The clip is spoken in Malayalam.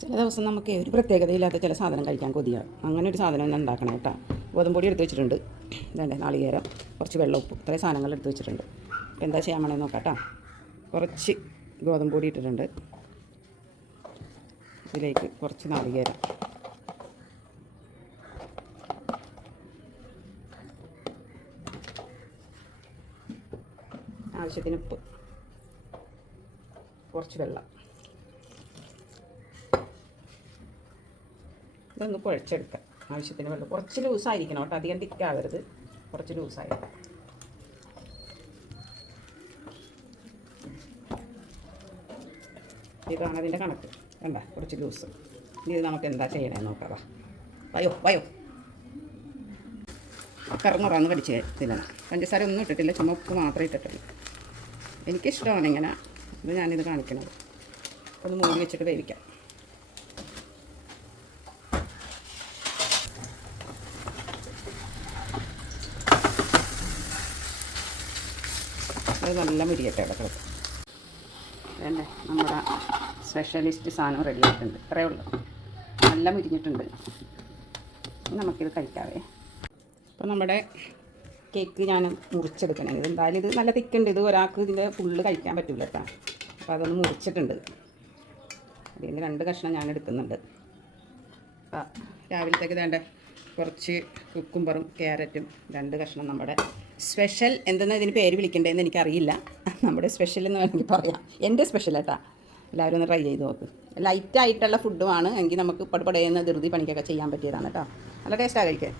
ചില ദിവസം നമുക്ക് ഒരു പ്രത്യേകതയില്ലാത്ത ചില സാധനം കഴിക്കാൻ കൊതിയാണ്. അങ്ങനെ ഒരു സാധനം ഒന്ന് ഉണ്ടാക്കണം കേട്ടോ. ഗോതമ്പൊടി എടുത്ത് വെച്ചിട്ടുണ്ട്, ഇതേണ്ട നാളികേരം, കുറച്ച് വെള്ളം, ഉപ്പ്, ഇത്രയും സാധനങ്ങൾ എടുത്ത് വെച്ചിട്ടുണ്ട്. അപ്പോൾ എന്താ ചെയ്യാൻ വേണമെന്ന് നോക്കാം കേട്ടോ. കുറച്ച് ഗോതമ്പൊടി ഇട്ടിട്ടുണ്ട്, ഇതിലേക്ക് കുറച്ച് നാളികേരം, ആവശ്യത്തിന് ഉപ്പ്, കുറച്ച് വെള്ളം, ഇതൊന്ന് കുഴച്ചെടുക്കാം. ആവശ്യത്തിന് വെള്ളം കുറച്ച് ലൂസായിരിക്കണം കേട്ടോ, അധികം തിക്കാവരുത്, കുറച്ച് ലൂസായിരിക്കണം. ഇതാണ് അതിൻ്റെ കണക്ക്, വേണ്ട കുറച്ച് ലൂസ്. ഇത് നമുക്ക് എന്താ ചെയ്യണമെന്ന് നോക്കാം. വയോ വയോ കറങ്ങുറാന്ന് കടിച്ച് തിന്നണം. പഞ്ചസാര ഒന്നും ഇട്ടിട്ടില്ല, ചുമ ഉപ്പ് മാത്രമേ ഇട്ടിട്ടുള്ളൂ. എനിക്കിഷ്ടമാണ് ഇങ്ങനെ, ഇത് ഞാനിത് കാണിക്കണത്. ഒന്ന് മൂടി വെച്ചിട്ട് വേവിക്കാം. അത് നല്ല മുരിയട്ടെ ഇടക്കിടക്ക്. വേണ്ടേ, നമ്മുടെ സ്പെഷ്യലിസ്റ്റ് സാധനം റെഡി ആയിട്ടുണ്ട്. ഇത്രയേ ഉള്ളൂ, നല്ല മുരിഞ്ഞിട്ടുണ്ട്. നമുക്കിത് കഴിക്കാവേ. അപ്പോൾ നമ്മുടെ കേക്ക് ഞാൻ മുറിച്ചെടുക്കണം. ഇത് എന്തായാലും ഇത് നല്ല തിക്കുണ്ട്, ഇത് ഒരാൾക്ക് ഇതിൻ്റെ ഫുള്ള് കഴിക്കാൻ പറ്റില്ല കേട്ടോ. അപ്പോൾ അതൊന്ന് മുറിച്ചിട്ടുണ്ട്. അതിൻ്റെ 2 കഷ്ണം ഞാൻ എടുക്കുന്നുണ്ട്. അപ്പോൾ രാവിലത്തേക്ക് വേണ്ട കുറച്ച് കുക്കുംബറും ക്യാരറ്റും 2 കഷ്ണം നമ്മുടെ സ്പെഷ്യൽ, എന്തെന്ന് ഇതിന് പേര് വിളിക്കേണ്ടതെന്ന് എനിക്കറിയില്ല. നമ്മുടെ സ്പെഷ്യൽ എന്ന് വേണമെങ്കിൽ പറയാം. എൻ്റെ സ്പെഷ്യൽ കേട്ടോ, എല്ലാവരും ഒന്ന് ട്രൈ ചെയ്ത് നോക്ക്. ലൈറ്റായിട്ടുള്ള ഫുഡുമാണ് എങ്കിൽ നമുക്ക് പടപടയെന്ന് ധൃതി പണിക്കൊക്കെ ചെയ്യാൻ പറ്റിയതാണ് കേട്ടോ. നല്ല ടേസ്റ്റാണ് കഴിക്കാൻ.